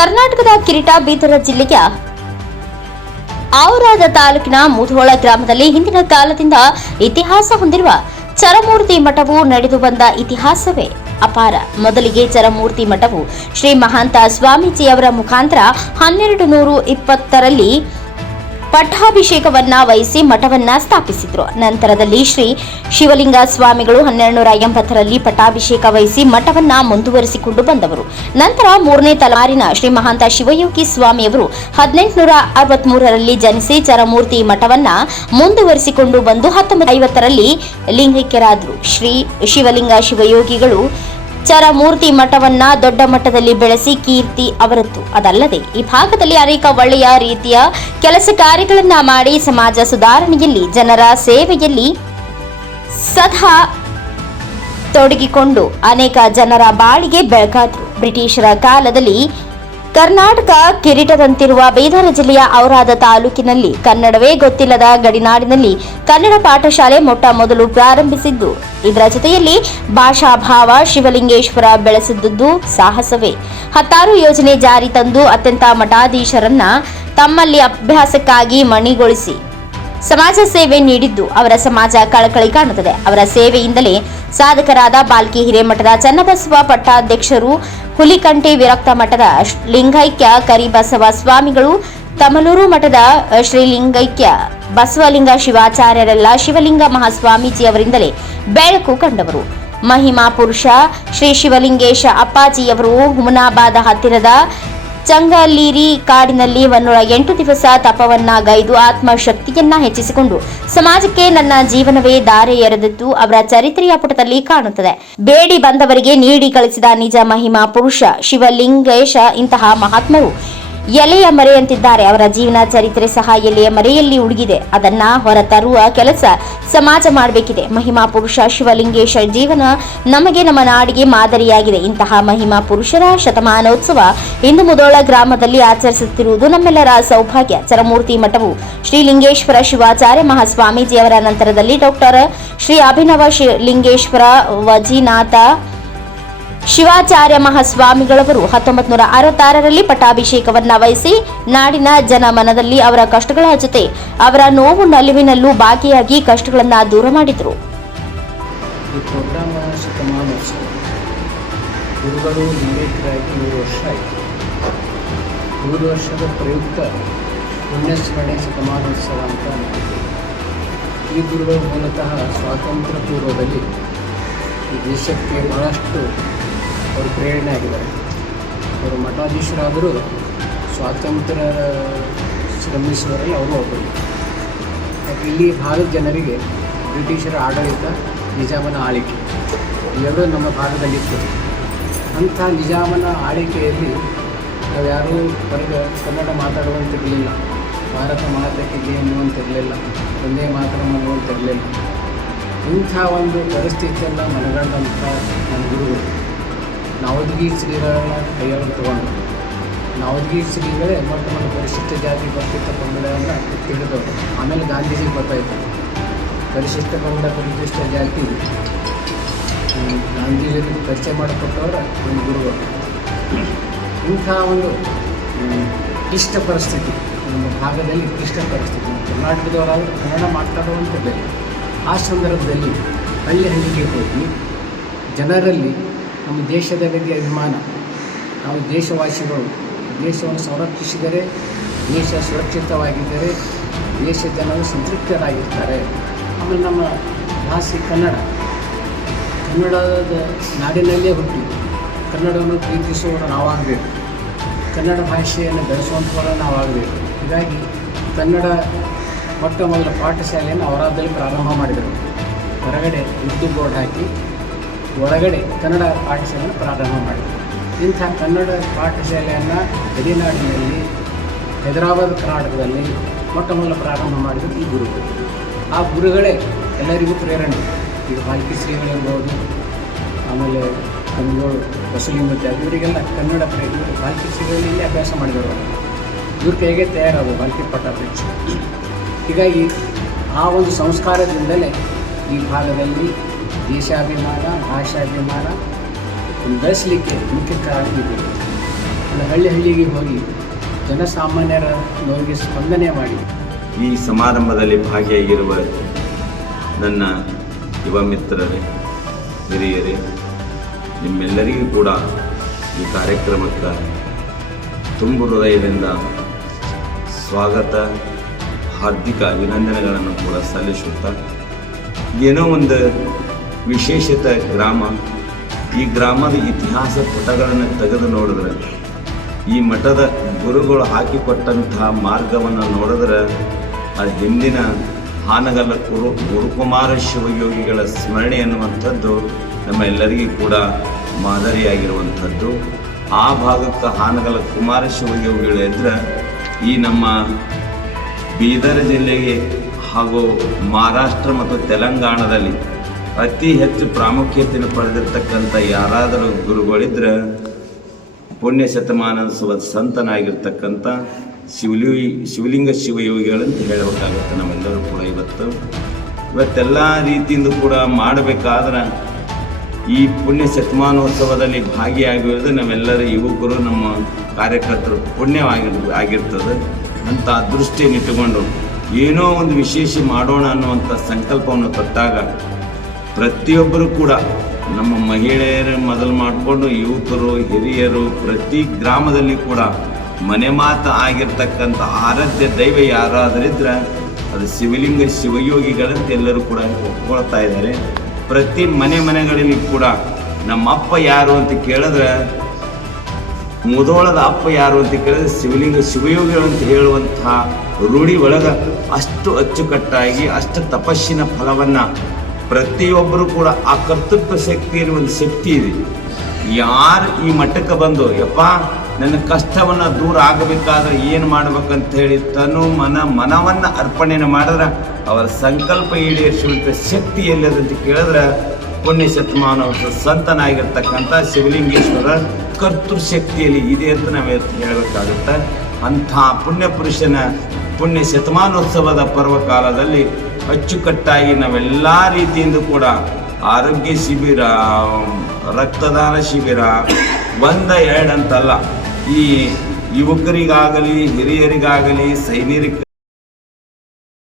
ಕರ್ನಾಟಕದ ಕಿರೀಟ ಬೀದರ ಜಿಲ್ಲೆಯ ಆವರಾದ ತಾಲೂಕಿನ ಮುಧೋಳ ಗ್ರಾಮದಲ್ಲಿ ಹಿಂದಿನ ಕಾಲದಿಂದ ಇತಿಹಾಸ ಹೊಂದಿರುವ ಚರಮೂರ್ತಿ ಮಠವು ನಡೆದು ಬಂದ ಇತಿಹಾಸವೇ ಅಪಾರ. ಮೊದಲಿಗೆ ಚರಮೂರ್ತಿ ಮಠವು ಶ್ರೀ ಮಹಾಂತ ಸ್ವಾಮೀಜಿಯವರ ಮುಖಾಂತರ ಹನ್ನೆರಡು ನೂರು ಇಪ್ಪತ್ತರಲ್ಲಿ ಪಟ್ಟಾಭಿಷೇಕವನ್ನ ವಹಿಸಿ ಮಠವನ್ನ ಸ್ಥಾಪಿಸಿದ್ರು. ನಂತರದಲ್ಲಿ ಶ್ರೀ ಶಿವಲಿಂಗ ಸ್ವಾಮಿಗಳು ಹನ್ನೆರಡುನೂರ ಎಂಬತ್ತರಲ್ಲಿ ಪಟ್ಟಾಭಿಷೇಕ ವಹಿಸಿ ಮಠವನ್ನ ಮುಂದುವರಿಸಿಕೊಂಡು ಬಂದವರು. ನಂತರ ಮೂರನೇ ತಲಾರಿನ ಶ್ರೀ ಮಹಾಂತ ಶಿವಯೋಗಿ ಸ್ವಾಮಿಯವರು ಹದಿನೆಂಟುನೂರ ಅರವತ್ಮೂರರಲ್ಲಿ ಜನಿಸಿ ಚರಮೂರ್ತಿ ಮಠವನ್ನ ಮುಂದುವರಿಸಿಕೊಂಡು ಬಂದು ಹತ್ತೊಂಬತ್ತು ಐವತ್ತರಲ್ಲಿ ಲಿಂಗೈಕ್ಯರಾದರು. ಶ್ರೀ ಶಿವಲಿಂಗ ಶಿವಯೋಗಿಗಳು ಚರಮೂರ್ತಿ ಮಠವನ್ನ ದೊಡ್ಡ ಮಟ್ಟದಲ್ಲಿ ಬೆಳೆಸಿ ಕೀರ್ತಿ ಅವರದ್ದು. ಅದಲ್ಲದೆ, ಈ ಭಾಗದಲ್ಲಿ ಅನೇಕ ಒಳ್ಳೆಯ ರೀತಿಯ ಕೆಲಸ ಕಾರ್ಯಗಳನ್ನ ಮಾಡಿ ಸಮಾಜ ಸುಧಾರಣೆಯಲ್ಲಿ, ಜನರ ಸೇವೆಯಲ್ಲಿ ಸದಾ ತೊಡಗಿಕೊಂಡು ಅನೇಕ ಜನರ ಬಾಳಿಗೆ ಬೆಳಕಾದ್ರು. ಬ್ರಿಟಿಷರ ಕಾಲದಲ್ಲಿ ಕರ್ನಾಟಕ ಕಿರೀಟದಂತಿರುವ ಬೀದರ ಜಿಲ್ಲೆಯ ಔರಾದ ತಾಲೂಕಿನಲ್ಲಿ ಕನ್ನಡವೇ ಗೊತ್ತಿಲ್ಲದ ಗಡಿನಾಡಿನಲ್ಲಿ ಕನ್ನಡ ಪಾಠಶಾಲೆ ಮೊಟ್ಟ ಮೊದಲು ಪ್ರಾರಂಭಿಸಿದ್ದು. ಇದರ ಜೊತೆಯಲ್ಲಿ ಭಾಷಾಭಾವ ಶಿವಲಿಂಗೇಶ್ವರ ಬೆಳೆಸಿದ್ದುದು ಸಾಹಸವೇ. ಹತ್ತಾರು ಯೋಜನೆ ಜಾರಿ ತಂದು ಅತ್ಯಂತ ಮಠಾಧೀಶರನ್ನ ತಮ್ಮಲ್ಲಿ ಅಭ್ಯಾಸಕ್ಕಾಗಿ ಮಣಿಗೊಳಿಸಿ ಸಮಾಜ ಸೇವೆ ನೀಡಿದ್ದು ಅವರ ಸಮಾಜ ಕಳಕಳಿ ಕಾಣುತ್ತದೆ. ಅವರ ಸೇವೆಯಿಂದಲೇ ಸಾಧಕರಾದ ಬಾಲ್ಕಿ ಹಿರೇಮಠದ ಚನ್ನಬಸವ ಪಟ್ಟಾಧ್ಯಕ್ಷರು ಹುಲಿಕಂಟೆ ವಿರಕ್ತ ಮಠದ ಲಿಂಗೈಕ್ಯ ಕರಿಬಸವ ಸ್ವಾಮಿಗಳು ತಮಲೂರು ಮಠದ ಶ್ರೀಲಿಂಗೈಕ್ಯ ಬಸವಲಿಂಗ ಶಿವಾಚಾರ್ಯರೆಲ್ಲ ಶಿವಲಿಂಗ ಮಹಾಸ್ವಾಮೀಜಿ ಅವರಿಂದಲೇ ಬೆಳಕು ಕಂಡವರು. ಮಹಿಮಾ ಪುರುಷ ಶ್ರೀ ಶಿವಲಿಂಗೇಶ ಅಪ್ಪಾಜಿಯವರು ಹುಮನಾಬಾದ ಹತ್ತಿರದ ಚಂಗಲೀರಿ ಕಾಡಿನಲ್ಲಿ ಒನ್ನೂರ ಎಂಟು ದಿವಸ ತಪವನ್ನ ಗೈದು ಆತ್ಮಶಕ್ತಿಯನ್ನ ಹೆಚ್ಚಿಸಿಕೊಂಡು ಸಮಾಜಕ್ಕೆ ನನ್ನ ಜೀವನವೇ ದಾರೆ ಎರೆದದ್ದು ಅವರ ಚರಿತ್ರೆಯ ಪುಟದಲ್ಲಿ ಕಾಣುತ್ತದೆ. ಬೇಡಿ ಬಂದವರಿಗೆ ನೀಡಿ ಕಳಿಸಿದ ನಿಜ ಮಹಿಮಾ ಪುರುಷ ಶಿವಲಿಂಗೇಶ ಇಂತಹ ಮಹಾತ್ಮರು ಎಲೆಯ ಮರೆಯಂತಿದ್ದಾರೆ ಅವರ ಜೀವನ ಚರಿತ್ರೆ ಸಹ ಎಲೆಯ ಮರೆಯಲ್ಲಿ ಉಡುಗಿದೆ. ಅದನ್ನ ಹೊರತರುವ ಕೆಲಸ ಸಮಾಜ ಮಾಡಬೇಕಿದೆ. ಮಹಿಮಾ ಪುರುಷ ಶಿವಲಿಂಗೇಶ ಜೀವನ ನಮಗೆ ನಮ್ಮ ನಾಡಿಗೆ ಮಾದರಿಯಾಗಿದೆ. ಇಂತಹ ಮಹಿಮಾ ಪುರುಷರ ಶತಮಾನೋತ್ಸವ ಇಂದು ಮುದೋಳ ಗ್ರಾಮದಲ್ಲಿ ಆಚರಿಸುತ್ತಿರುವುದು ನಮ್ಮೆಲ್ಲರ ಸೌಭಾಗ್ಯ. ಚರಮೂರ್ತಿ ಮಠವು ಶ್ರೀಲಿಂಗೇಶ್ವರ ಶಿವಾಚಾರ್ಯ ಮಹಾಸ್ವಾಮೀಜಿಯವರ ನಂತರದಲ್ಲಿ ಡಾಕ್ಟರ್ ಶ್ರೀ ಅಭಿನವ ಶಿ- ಲಿಂಗೇಶ್ವರ ವಜಿನಾಥ ಶಿವಾಚಾರ್ಯ ಮಹಾಸ್ವಾಮಿಗಳವರು ಹತ್ತೊಂಬತ್ತು ನೂರ ಅರವತ್ತಾರರಲ್ಲಿ ಪಟ್ಟಾಭಿಷೇಕವನ್ನ ವಹಿಸಿ ನಾಡಿನ ಜನಮನದಲ್ಲಿ ಅವರ ಕಷ್ಟಗಳ ಜೊತೆ ಅವರ ನೋವು ನಲಿವಿನಲ್ಲೂ ಭಾಗಿಯಾಗಿ ಕಷ್ಟಗಳನ್ನ ದೂರ ಮಾಡಿದರು. ಪುಣ್ಯಸ್ಮರಣೆ ಶತಮಾನೋತ್ಸವ ಅಂತ ಈ ಗುರುಗಳು ಮೂಲತಃ ಸ್ವಾತಂತ್ರ್ಯ ಪೂರ್ವದಲ್ಲಿ ಈ ದೇಶಕ್ಕೆ ಬಹಳಷ್ಟು ಅವರು ಪ್ರೇರಣೆ ಆಗಿದ್ದಾರೆ. ಅವರು ಮಠಾಧೀಶರಾದರೂ ಸ್ವಾತಂತ್ರ್ಯ ಶ್ರಮಿಸುವವರಲ್ಲಿ ಅವರು ಒಬ್ಬರು. ಯಾಕೆ ಇಲ್ಲಿ ಭಾರತ ಜನರಿಗೆ ಬ್ರಿಟಿಷರ ಆಡಳಿತ ನಿಜಾಮನ ಆಳಿಕೆ ಇವೆರಡೂ ನಮ್ಮ ಭಾಗದಲ್ಲಿತ್ತು. ಅಂಥ ನಿಜಾಮನ ಆಳಿಕೆಯಲ್ಲಿ ನಾವು ಯಾರೂ ಹೊರಗೆ ಕನ್ನಡ ಮಾತಾಡುವಂತಿರಲಿಲ್ಲ. ಭಾರತ ಮಾತಕ್ಕೆ ಅನ್ನುವಂತಿರಲಿಲ್ಲ. ಒಂದೇ ಮಾತ್ರ ಅನ್ನುವಂತಿರಲಿಲ್ಲ. ಇಂಥ ಒಂದು ಪರಿಸ್ಥಿತಿಯನ್ನು ಮನಗಂಡಂಥ ನನ್ನ ಗುರುಗಳು. ನವದಗಿ ಶ್ರೀಗಳನ್ನ ಕೈಯಲ್ಲಿ ತಗೊಂಡು ನವದ್ಗೀರ್ ಶ್ರೀಗಳೇ ಮೊಟ್ಟ ಮೊದಲ ಪರಿಶಿಷ್ಟ ಜಾತಿ ಪರಿಶಿಷ್ಟ ಪಂಗಡವನ್ನು ತಿಳಿದವರು ಆಮೇಲೆ ಗಾಂಧೀಜಿಗೆ ಬರ್ತಾಯಿತ್ತು ಪರಿಶಿಷ್ಟ ಪಂಗಡ, ಪರಿಶಿಷ್ಟ ಜಾತಿ ಗಾಂಧೀಜಿ ಪರಿಚಯ ಮಾಡಿಕೊಟ್ಟವರ ಒಂದು ಗುರುಗಳು. ಇಂಥ ಒಂದು ಇಷ್ಟ ಪರಿಸ್ಥಿತಿ ನಮ್ಮ ಭಾಗದಲ್ಲಿ ಇಷ್ಟ ಪರಿಸ್ಥಿತಿ. ಕರ್ನಾಟಕದವರಾದರೂ ಕನ್ನಡ ಮಾತಾಡುವಂಥದ್ದೇ ಆ ಸಂದರ್ಭದಲ್ಲಿ ಹಳ್ಳಿ ಹಳ್ಳಿಗೆ ಹೋಗಿ ಜನರಲ್ಲಿ ನಮ್ಮ ದೇಶದ ಬಗ್ಗೆ ಅಭಿಮಾನ ನಾವು ದೇಶವಾಸಿಗಳು, ದೇಶವನ್ನು ಸಂರಕ್ಷಿಸಿದರೆ, ದೇಶ ಸುರಕ್ಷಿತವಾಗಿದ್ದರೆ, ದೇಶ ಜನರು ಸಂತೃಪ್ತರಾಗಿರ್ತಾರೆ. ಆಮೇಲೆ ನಮ್ಮ ಭಾಷೆ ಕನ್ನಡ. ಕನ್ನಡದ ನಾಡಿನಲ್ಲೇ ಹುಟ್ಟಿ. ಕನ್ನಡವನ್ನು ಪ್ರೀತಿಸುವವರು ನಾವಾಗಬೇಕು. ಕನ್ನಡ ಭಾಷೆಯನ್ನು ಬೆಳೆಸುವಂಥವರು ನಾವಾಗಬೇಕು. ಹೀಗಾಗಿ ಕನ್ನಡ ಮೊಟ್ಟ ಮೊದಲ ಪಾಠಶಾಲೆಯನ್ನು ಅವರಾದಲ್ಲಿ ಪ್ರಾರಂಭ ಮಾಡಿದರು. ಹೊರಗಡೆ ಉರ್ದು ಬೋರ್ಡ್ ಹಾಕಿ ಒಳಗಡೆ ಕನ್ನಡ ಪಾಠಶಾಲೆಯನ್ನು ಪ್ರಾರಂಭ ಮಾಡಿದರು. ಇಂಥ ಕನ್ನಡ ಪಾಠಶಾಲೆಯನ್ನು ಗಡಿನಾಡಿನಲ್ಲಿ, ಹೈದರಾಬಾದ್ ಕರ್ನಾಟಕದಲ್ಲಿ ಮೊಟ್ಟ ಮೊದಲು ಪ್ರಾರಂಭ ಮಾಡಿದರು ಈ ಗುರುಗಳು. ಆ ಗುರುಗಳೇ ಎಲ್ಲರಿಗೂ ಪ್ರೇರಣೆ. ಈಗ ಬಾಲ್ಕಿ ಶ್ರೀಗಳಿರ್ಬೋದು, ಆಮೇಲೆ ಕನ್ಗೋಳು ಮತ್ತು ಇವರಿಗೆಲ್ಲ ಕನ್ನಡ ಇವರು ಬಾಲ್ಕಿ ಶ್ರೀಗಳಲ್ಲಿ ಅಭ್ಯಾಸ ಮಾಡಿದವರು. ಇವ್ರ ಕೈಗೆ ತಯಾರಾದವು ಬಾಲ್ಕಿ ಪಟ್ಟಾಪೇಕ್ಷೆ ಹೀಗಾಗಿ ಆ ಒಂದು ಸಂಸ್ಕಾರದಿಂದಲೇ ಈ ಭಾಗದಲ್ಲಿ ದೇಶಾಭಿಮಾನ, ಭಾಷಾಭಿಮಾನ ಬೆಳೆಸಲಿಕ್ಕೆ ಮುಖ್ಯ ಕಾರಣ ಇದೆ. ಹಳ್ಳಿ ಹಳ್ಳಿಗೆ ಹೋಗಿ ಜನಸಾಮಾನ್ಯರ ನೋವಿಗೆ ಸ್ಪಂದನೆ ಮಾಡಿ. ಈ ಸಮಾರಂಭದಲ್ಲಿ ಭಾಗಿಯಾಗಿರುವ ನನ್ನ ಯುವ ಮಿತ್ರರೇ, ಹಿರಿಯರೇ, ನಿಮ್ಮೆಲ್ಲರಿಗೂ ಕೂಡ ಈ ಕಾರ್ಯಕ್ರಮಕ್ಕೆ ತುಂಬು ಹೃದಯದಿಂದ ಸ್ವಾಗತ, ಹಾರ್ದಿಕ ಅಭಿನಂದನೆಗಳನ್ನು ಕೂಡ ಸಲ್ಲಿಸುತ್ತಾ, ಏನೋ ಒಂದು ವಿಶೇಷತೆ ಗ್ರಾಮ. ಈ ಗ್ರಾಮದ ಇತಿಹಾಸ ಪುಟಗಳನ್ನು ತೆಗೆದು ನೋಡಿದ್ರೆ, ಈ ಮಠದ ಗುರುಗಳು ಹಾಕಿಕೊಟ್ಟಂತಹ ಮಾರ್ಗವನ್ನು ನೋಡಿದ್ರೆ, ಆ ಹಿಂದಿನ ಹಾನಗಲ್ಲ ಕುರು, ಗುರುಕುಮಾರ ಶಿವಯೋಗಿಗಳ ಸ್ಮರಣೆ ಅನ್ನುವಂಥದ್ದು ನಮ್ಮ ಎಲ್ಲರಿಗೂ ಕೂಡ ಮಾದರಿಯಾಗಿರುವಂಥದ್ದು. ಆ ಭಾಗಕ್ಕೆ ಹಾನಗಲ ಕುಮಾರ ಶಿವಯೋಗಿಗಳು ಇದ್ರೆ, ಈ ನಮ್ಮ ಬೀದರ್ ಜಿಲ್ಲೆಗೆ ಹಾಗೂ ಮಹಾರಾಷ್ಟ್ರ ಮತ್ತು ತೆಲಂಗಾಣದಲ್ಲಿ ಅತಿ ಹೆಚ್ಚು ಪ್ರಾಮುಖ್ಯತೆಯನ್ನು ಪಡೆದಿರ್ತಕ್ಕಂಥ ಯಾರಾದರೂ ಗುರುಗಳಿದ್ರೆ ಪುಣ್ಯ ಶತಮಾನೋತ್ಸವ ಸಂತನಾಗಿರ್ತಕ್ಕಂಥ ಶಿವಲಿ ಶಿವಲಿಂಗ ಶಿವಯೋಗಿಗಳಂತ ಹೇಳಬೇಕಾಗುತ್ತೆ ನಾವೆಲ್ಲರೂ ಕೂಡ ಇವತ್ತು. ಇವತ್ತೆಲ್ಲ ರೀತಿಯಿಂದ ಕೂಡ ಮಾಡಬೇಕಾದ್ರೆ ಈ ಪುಣ್ಯ ಶತಮಾನೋತ್ಸವದಲ್ಲಿ ಭಾಗಿಯಾಗಿರೋದು ನಮ್ಮೆಲ್ಲರ ಯುವಕರು, ನಮ್ಮ ಕಾರ್ಯಕರ್ತರು ಪುಣ್ಯವಾಗಿ ಆಗಿರ್ತದೆ ಅಂತ ದೃಷ್ಟಿಯನ್ನಿಟ್ಟುಕೊಂಡು ಏನೋ ಒಂದು ವಿಶೇಷ ಮಾಡೋಣ ಅನ್ನುವಂಥ ಸಂಕಲ್ಪವನ್ನು ತೊಟ್ಟಾಗ ಪ್ರತಿಯೊಬ್ಬರು ಕೂಡ ನಮ್ಮ ಮಹಿಳೆಯರು ಮೊದಲು ಮಾಡಿಕೊಂಡು ಯುವಕರು, ಹಿರಿಯರು ಪ್ರತಿ ಗ್ರಾಮದಲ್ಲಿ ಕೂಡ ಮನೆ ಮಾತು ಆಗಿರ್ತಕ್ಕಂಥ ಆರಾಧ್ಯ ದೈವ ಯಾರಾದರಿದ್ರೆ ಅದು ಶಿವಲಿಂಗ ಶಿವಯೋಗಿಗಳಂತ ಎಲ್ಲರೂ ಕೂಡ ಒಪ್ಕೊಳ್ತಾ ಇದ್ದಾರೆ. ಪ್ರತಿ ಮನೆ ಮನೆಗಳಲ್ಲಿ ಕೂಡ ನಮ್ಮ ಅಪ್ಪ ಯಾರು ಅಂತ ಕೇಳಿದ್ರೆ ಮುದೋಳದ ಅಪ್ಪ ಯಾರು ಅಂತ ಕೇಳಿದ್ರೆ ಶಿವಲಿಂಗ ಶಿವಯೋಗಿಗಳು ಅಂತ ಹೇಳುವಂತಹ ರೂಢಿ ಒಳಗ ಅಷ್ಟು ಅಚ್ಚುಕಟ್ಟಾಗಿ, ಅಷ್ಟು ತಪಸ್ಸಿನ ಫಲವನ್ನ ಪ್ರತಿಯೊಬ್ಬರು ಕೂಡ ಆ ಕರ್ತೃತ್ವ ಶಕ್ತಿಯಲ್ಲಿ ಒಂದು ಶಕ್ತಿ ಇದೆ. ಯಾರು ಈ ಮಟ್ಟಕ್ಕೆ ಬಂದು, ಯಪ್ಪ, ನನ್ನ ಕಷ್ಟವನ್ನು ದೂರ ಆಗಬೇಕಾದ್ರೆ ಏನು ಮಾಡ್ಬೇಕಂತ ಹೇಳಿ ತನು ಮನ, ಮನವನ್ನು ಅರ್ಪಣೆ ಮಾಡಿದ್ರೆ, ಅವರ ಸಂಕಲ್ಪ ಈಡೇರಿಸುವಂಥ ಶಕ್ತಿ ಎಲ್ಲಿದೆ ಕೇಳಿದ್ರೆ, ಪುಣ್ಯ ಶತಮಾನ ಸಂತನಾಗಿರ್ತಕ್ಕಂಥ ಶಿವಲಿಂಗೇಶ್ವರ ಕರ್ತೃ ಶಕ್ತಿಯಲ್ಲಿ ಇದೆ ಅಂತ ನಾವು ಹೇಳಬೇಕಾಗುತ್ತೆ. ಅಂಥ ಪುಣ್ಯ ಪುರುಷನ ಪುಣ್ಯ ಶತಮಾನೋತ್ಸವದ ಪರ್ವಕಾಲದಲ್ಲಿ ಅಚ್ಚುಕಟ್ಟಾಗಿ ನಾವೆಲ್ಲ ರೀತಿಯಿಂದ ಕೂಡ ಆರೋಗ್ಯ ಶಿಬಿರ ರಕ್ತದಾನ ಶಿಬಿರ ಒಂದ ಎರಡಂತಲ್ಲ ಈ ಯುವಕರಿಗಾಗಲಿ ಹಿರಿಯರಿಗಾಗಲಿ ಸೈನಿಕ